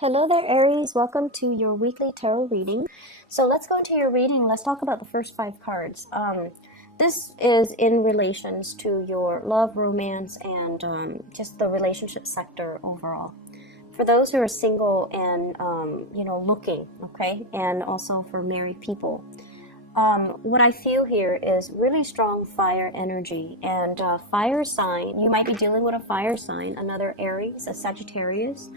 Hello there, Aries. Welcome to your weekly tarot reading. So let's go into your reading. Let's talk about the first five cards. This is in relations to your love, romance, and just the relationship sector overall. For those who are single and looking, okay, and also for married people. What I feel here is really strong fire energy, and fire sign, you might be dealing with a fire sign, another Aries, a Sagittarius,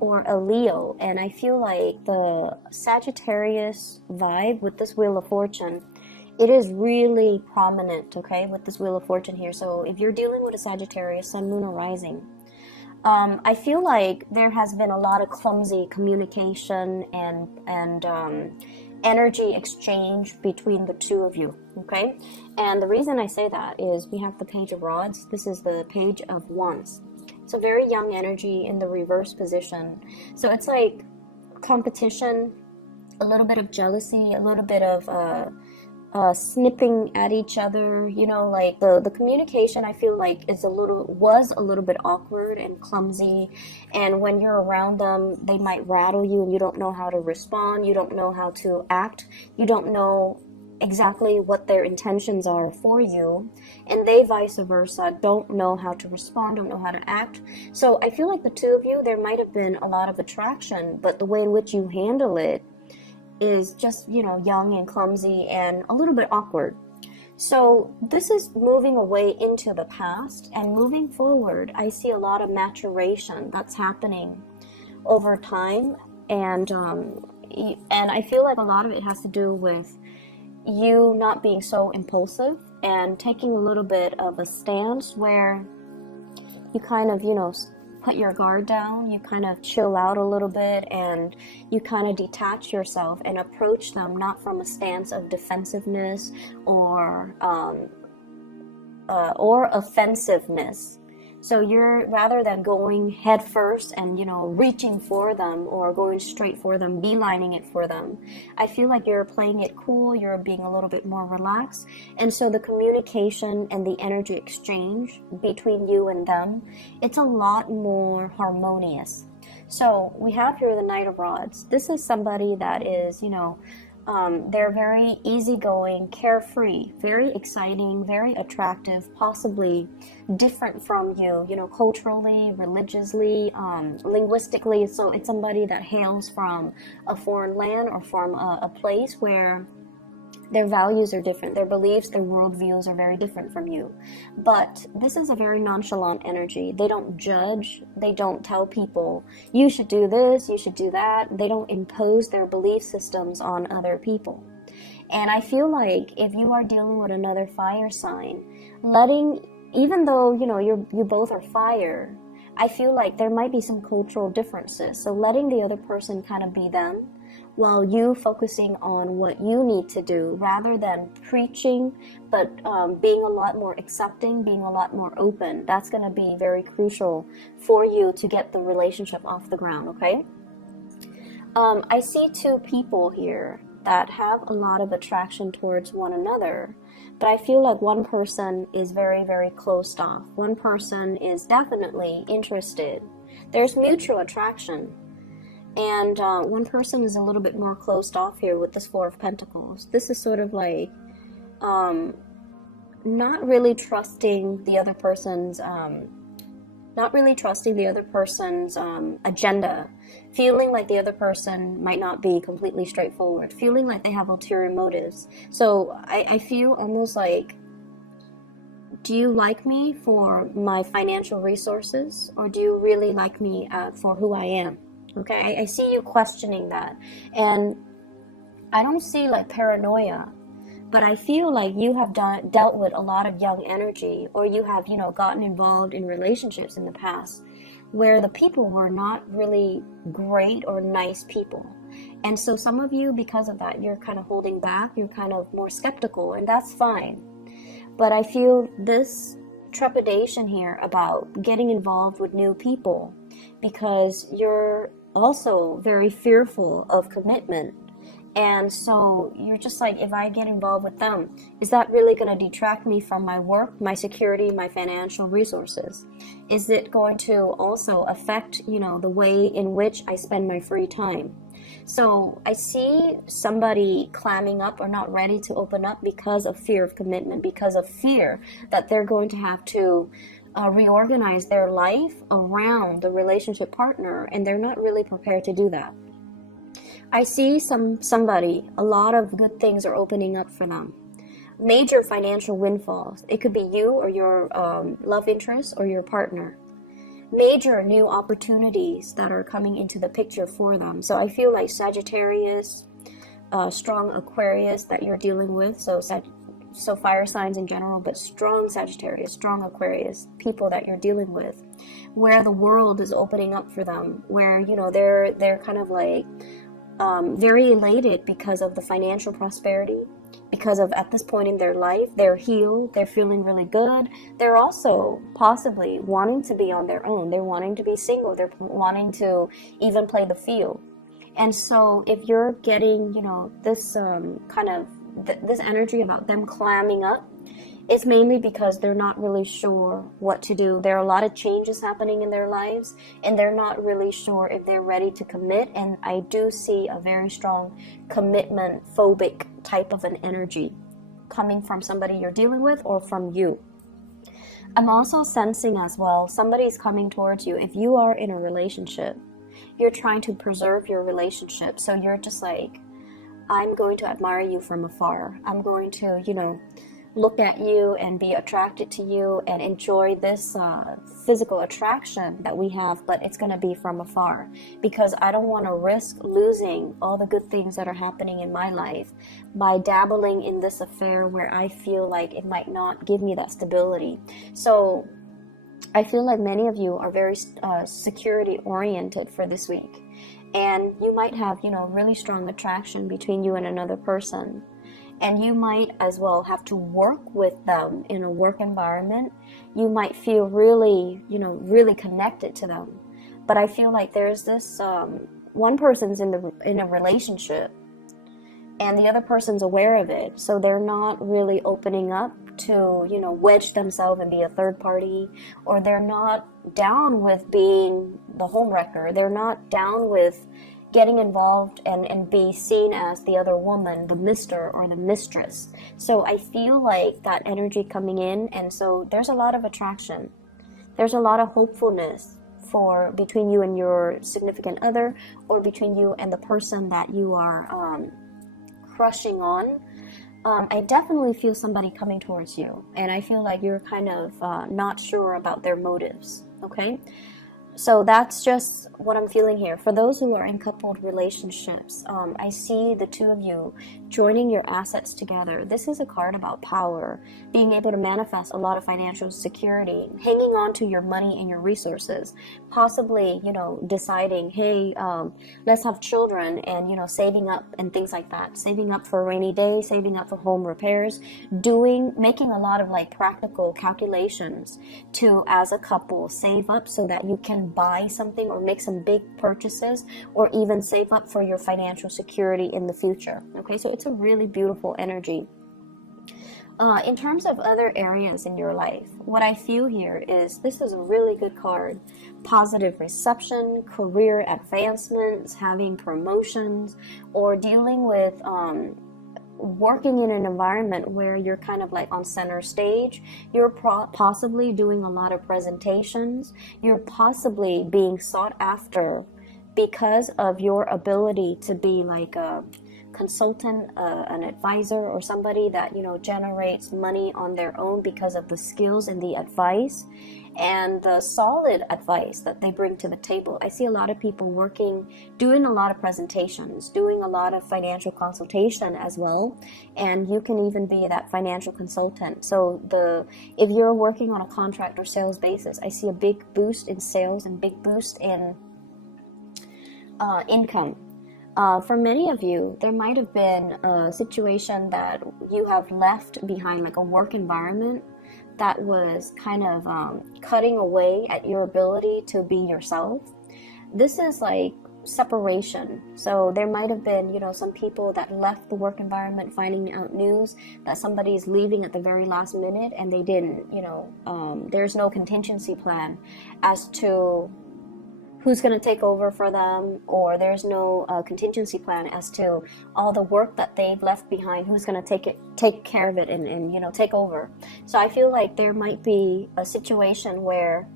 or a Leo. And I feel like the Sagittarius vibe with this Wheel of Fortune, it is really prominent, okay, with this Wheel of Fortune here. So if you're dealing with a Sagittarius, Sun, Moon, or Rising, I feel like there has been a lot of clumsy communication and energy exchange between the two of you, okay? And the reason I say that is we have the Page of Rods. This is the Page of Wands. It's a very young energy in the reverse position. So it's like competition, a little bit of jealousy, a little bit of snipping at each other, like the communication I feel like was a little bit awkward and clumsy, and when you're around them they might rattle you and you don't know how to respond, you don't know how to act, you don't know exactly what their intentions are for you, and they vice versa don't know how to respond, don't know how to act. So I feel like the two of you, there might have been a lot of attraction, but the way in which you handle it is just, young and clumsy and a little bit awkward. So this is moving away into the past, and moving forward, I see a lot of maturation that's happening over time. And I feel like a lot of it has to do with you not being so impulsive and taking a little bit of a stance where you kind of, put your guard down, you kind of chill out a little bit, and you kind of detach yourself and approach them not from a stance of defensiveness or offensiveness. So you're, rather than going head first and reaching for them or going straight for them, beelining it for them, I feel like you're playing it cool, you're being a little bit more relaxed. And so the communication and the energy exchange between you and them, it's a lot more harmonious. So we have here the Knight of Rods. This is somebody that is, they're very easygoing, carefree, very exciting, very attractive, possibly different from you, culturally, religiously, linguistically. So it's somebody that hails from a foreign land or from a place where their values are different, their beliefs, their worldviews are very different from you. But this is a very nonchalant energy. They don't judge. They don't tell people, you should do this, you should do that. They don't impose their belief systems on other people. And I feel like if you are dealing with another fire sign, even though, you both are fire, I feel like there might be some cultural differences. So letting the other person kind of be them, while you focusing on what you need to do, rather than preaching, but being a lot more accepting, being a lot more open. That's going to be very crucial for you to get the relationship off the ground, okay? I see two people here that have a lot of attraction towards one another, but I feel like one person is very, very closed off. One person is definitely interested. There's mutual attraction. And one person is a little bit more closed off here with this Four of Pentacles. This is sort of like not really trusting the other person's agenda, feeling like the other person might not be completely straightforward, feeling like they have ulterior motives. So I feel almost like, do you like me for my financial resources, or do you really like me for who I am? Okay, I see you questioning that, and I don't see like paranoia, but I feel like you have dealt with a lot of young energy, or you have, gotten involved in relationships in the past where the people were not really great or nice people. And so some of you, because of that, you're kind of holding back, you're kind of more skeptical, and that's fine. But I feel this trepidation here about getting involved with new people because you're also very fearful of commitment. And so you're just like, if I get involved with them, is that really going to detract me from my work, my security, my financial resources? Is it going to also affect, the way in which I spend my free time? So I see somebody clamming up or not ready to open up because of fear of commitment, because of fear that they're going to have to reorganize their life around the relationship partner, and they're not really prepared to do that. I see somebody, a lot of good things are opening up for them. Major financial windfalls. It could be you or your love interest or your partner. Major new opportunities that are coming into the picture for them. So I feel like Sagittarius, strong Aquarius that you're dealing with. So fire signs in general, but strong Sagittarius, strong Aquarius, people that you're dealing with, where the world is opening up for them, where they're kind of like very elated because of the financial prosperity, because of at this point in their life, they're healed, they're feeling really good. They're also possibly wanting to be on their own. They're wanting to be single. They're wanting to even play the field. And so if you're getting, this this energy about them clamming up, it's mainly because they're not really sure what to do. There are a lot of changes happening in their lives, and they're not really sure if they're ready to commit. And I do see a very strong commitment phobic type of an energy coming from somebody you're dealing with or from you. I'm also sensing as well, somebody's coming towards you. If you are in a relationship, you're trying to preserve your relationship. So you're just like, I'm going to admire you from afar. I'm going to, look at you and be attracted to you and enjoy this physical attraction that we have, but it's going to be from afar because I don't want to risk losing all the good things that are happening in my life by dabbling in this affair where I feel like it might not give me that stability. So I feel like many of you are very security oriented for this week, and you might have, really strong attraction between you and another person. And you might as well have to work with them in a work environment. You might feel really, really connected to them. But I feel like there's this, one person's in a relationship and the other person's aware of it. So they're not really opening up to, wedge themselves and be a third party, or they're not down with being the homewrecker. They're not down with getting involved and be seen as the other woman, the mister or the mistress. So I feel like that energy coming in, and so there's a lot of attraction. There's a lot of hopefulness for between you and your significant other, or between you and the person that you are crushing on. I definitely feel somebody coming towards you, and I feel like you're kind of not sure about their motives, okay? So that's just what I'm feeling here. For those who are in coupled relationships, I see the two of you joining your assets together. This is a card about power, being able to manifest a lot of financial security, hanging on to your money and your resources, possibly, deciding, hey, let's have children, and, saving up and things like that, saving up for a rainy day, saving up for home repairs, making a lot of like practical calculations to, as a couple, save up so that you can buy something or make some big purchases, or even save up for your financial security in the future. Okay, so it's a really beautiful energy. In terms of other areas in your life, what I feel here is this is a really good card. Positive reception, career advancements, having promotions, or dealing with working in an environment where you're kind of like on center stage. You're possibly doing a lot of presentations. You're possibly being sought after because of your ability to be like a consultant, an advisor, or somebody that generates money on their own because of the skills and the advice and the solid advice that they bring to the table. I see a lot of people doing a lot of presentations, doing a lot of financial consultation as well, and you can even be that financial consultant. So if you're working on a contract or sales basis, I see a big boost in sales and big boost in income. For many of you, there might have been a situation that you have left behind, like a work environment that was kind of cutting away at your ability to be yourself. This is like separation. So there might have been, you know, some people that left the work environment finding out news that somebody is leaving at the very last minute, and they didn't, you know, there's no contingency plan as to who's going to take over for them, or there's no contingency plan as to all the work that they've left behind, who's going to take care of it and you know, take over. So I feel like there might be a situation where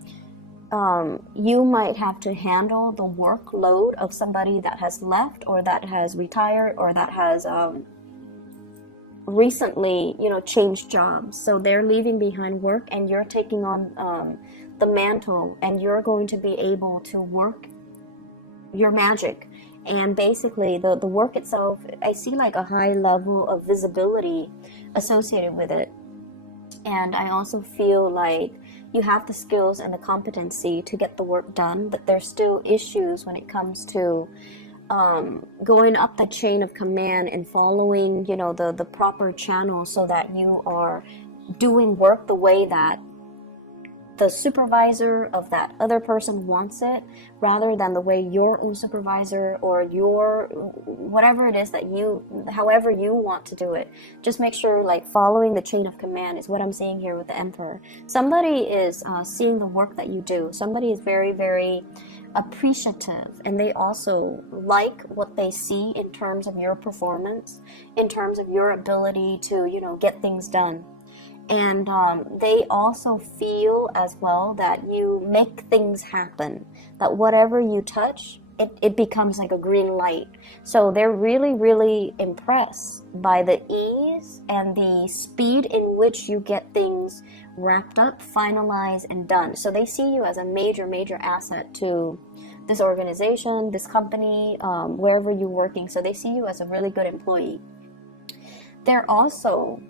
you might have to handle the workload of somebody that has left, or that has retired, or that has recently, you know, changed jobs. So they're leaving behind work, and you're taking on the mantle, and you're going to be able to work your magic. And basically the work itself, I see like a high level of visibility associated with it. And I also feel like you have the skills and the competency to get the work done, but there's still issues when it comes to going up the chain of command and following, you know, the proper channel, so that you are doing work the way that the supervisor of that other person wants it, rather than the way your own supervisor or your whatever it is that you, however you want to do it. Just make sure, like, following the chain of command is what I'm seeing here with the Emperor. Somebody is seeing the work that you do. Somebody is very, very appreciative, and they also like what they see in terms of your performance, in terms of your ability to, you know, get things done. And they also feel as well that you make things happen, that whatever you touch, it becomes like a green light. So they're really, really impressed by the ease and the speed in which you get things wrapped up, finalized, and done. So they see you as a major, major asset to this organization, this company, wherever you're working. So they see you as a really good employee. They're also...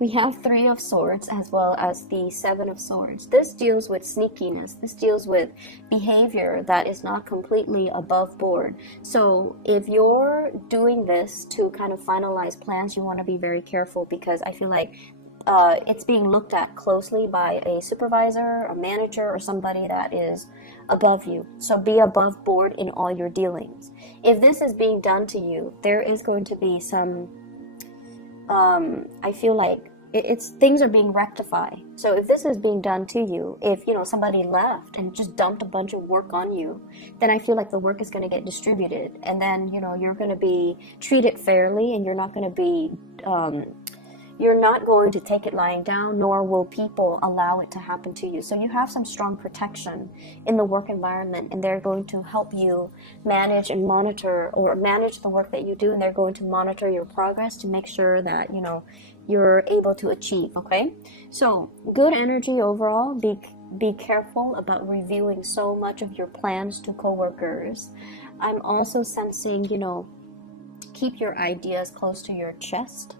We have 3 of Swords as well as the 7 of Swords. This deals with sneakiness. This deals with behavior that is not completely above board. So if you're doing this to kind of finalize plans, you want to be very careful, because I feel like it's being looked at closely by a supervisor, a manager, or somebody that is above you. So be above board in all your dealings. If this is being done to you, there is going to be some... I feel like it's things are being rectified. So if this is being done to you, if, you know, somebody left and just dumped a bunch of work on you, then I feel like the work is going to get distributed, and then, you know, you're going to be treated fairly, and you're not going to be you're not going to take it lying down, nor will people allow it to happen to you. So you have some strong protection in the work environment, and they're going to help you manage and monitor, or manage the work that you do, and they're going to monitor your progress to make sure that, you know, you're able to achieve, okay? So good energy overall. Be careful about reviewing so much of your plans to coworkers. I'm also sensing, you know, keep your ideas close to your chest.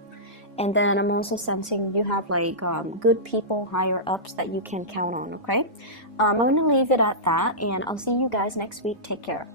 And then I'm also sensing you have like good people, higher ups that you can count on, okay? I'm going to leave it at that, and I'll see you guys next week. Take care.